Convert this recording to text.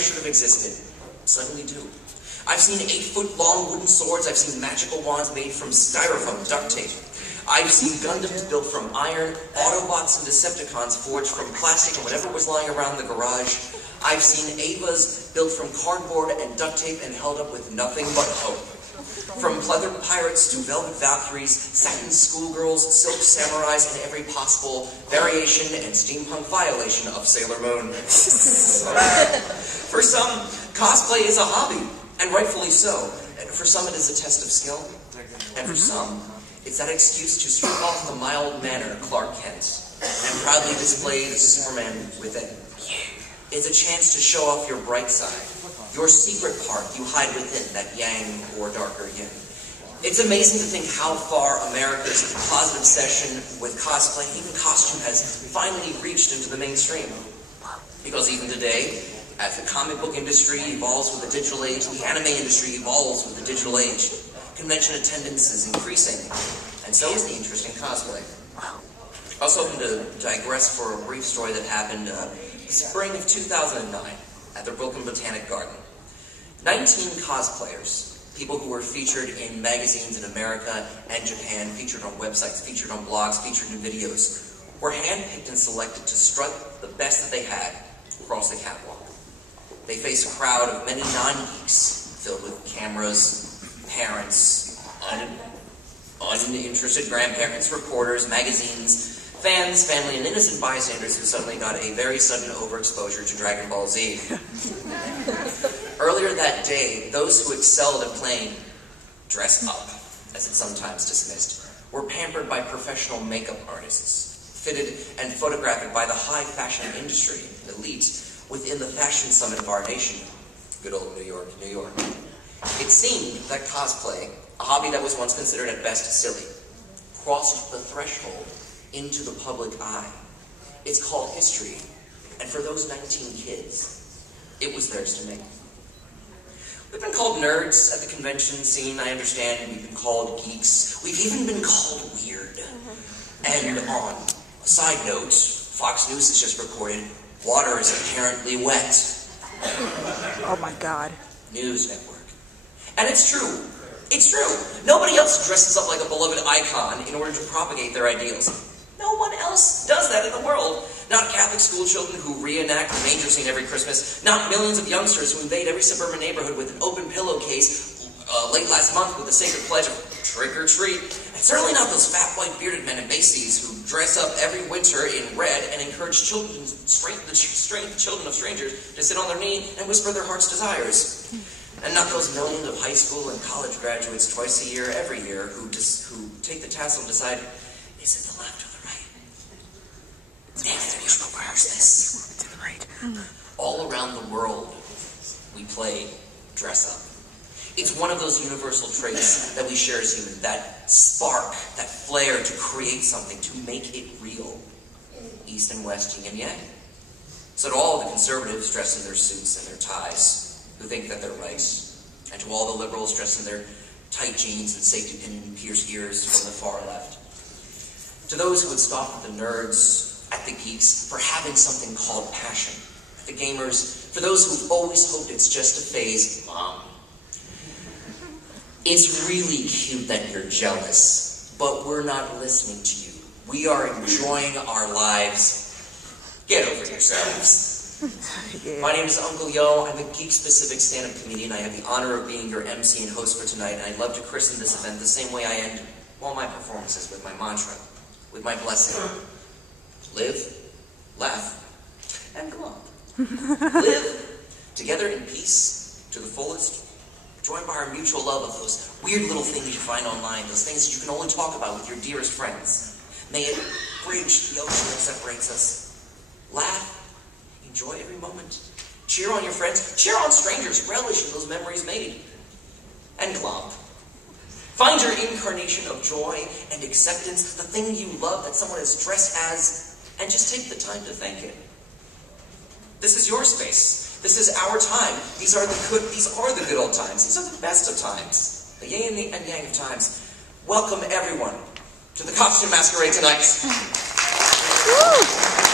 should have existed suddenly do. I've seen 8-foot-long wooden swords. I've seen magical wands made from styrofoam duct tape. I've seen Gundams built from iron, Autobots and Decepticons forged from plastic and whatever was lying around the garage. I've seen Avas built from cardboard and duct tape and held up with nothing but hope. From pleather pirates to velvet valkyries, satin schoolgirls, silk samurais, and every possible variation and steampunk violation of Sailor Moon. For some, cosplay is a hobby, and rightfully so. And for some, it is a test of skill. And for some, it's that excuse to strip off the mild-mannered Clark Kent and proudly display the Superman within. It's a chance to show off your bright side, your secret part you hide within that yang or darker yin. It's amazing to think how far America's positive obsession with cosplay, even costume, has finally reached into the mainstream. Because even today, as the comic book industry evolves with the digital age, the anime industry evolves with the digital age. Convention attendance is increasing, and so is the interest in cosplay. I was hoping to digress for a brief story that happened spring of 2009 at the Brooklyn Botanic Garden. 19 cosplayers, people who were featured in magazines in America and Japan, featured on websites, featured on blogs, featured in videos, were handpicked and selected to strut the best that they had across the catwalk. They faced a crowd of many non-geeks filled with cameras, parents, uninterested grandparents, reporters, magazines, fans, family, and innocent bystanders who suddenly got a very sudden overexposure to Dragon Ball Z. Earlier that day, those who excelled at playing dress up, as it's sometimes dismissed, were pampered by professional makeup artists, fitted and photographed by the high fashion industry, elite, within the fashion summit of our nation. Good old New York, New York. It seemed that cosplay, a hobby that was once considered at best silly, crossed the threshold into the public eye. It's called history, and for those 19 kids, it was theirs to make. We've been called nerds at the convention scene, I understand. We've been called geeks. We've even been called weird. And on a side note, Fox News has just reported, water is apparently wet. Oh my God. News network. And it's true. It's true. Nobody else dresses up like a beloved icon in order to propagate their ideals. No one else does that in the world. Not Catholic school children who reenact the manger scene every Christmas. Not millions of youngsters who invade every suburban neighborhood with an open pillowcase late last month with the sacred pledge of trick or treat. And certainly not those fat white bearded men in Macy's who dress up every winter in red and encourage the children of strangers to sit on their knee and whisper their heart's desires. And not those millions of high school and college graduates twice a year, every year, who take the tassel and decide, is it the left or the right? Maybe we should reverse this. To the right. All around the world, we play dress up. It's one of those universal traits that we share as humans, that spark, that flair to create something, to make it real. East and West, yin and yang. So to all the conservatives dressed in their suits and their ties, who think that they're right, and to all the liberals dressed in their tight jeans and safety pin pierced ears from the far left. To those who would scoff at the nerds, at the geeks, for having something called passion. The gamers, for those who've always hoped it's just a phase, Mom. It's really cute that you're jealous, but we're not listening to you. We are enjoying our lives. Get over yourselves. Yeah. My name is Uncle Yo. I'm a geek-specific stand-up comedian. I have the honor of being your MC and host for tonight, and I'd love to christen this event the same way I end all my performances, with my mantra, with my blessing. Live, laugh, and go on. Live together in peace to the fullest, joined by our mutual love of those weird little things you find online, those things that you can only talk about with your dearest friends. May it bridge the ocean that separates us. Laugh. Enjoy every moment. Cheer on your friends. Cheer on strangers. Relish in those memories made. And glomp. Find your incarnation of joy and acceptance, the thing you love that someone is dressed as, and just take the time to thank it. This is your space. This is our time. These are the good old times. These are the best of times. The yin and yang of times. Welcome everyone to the costume masquerade tonight. Woo!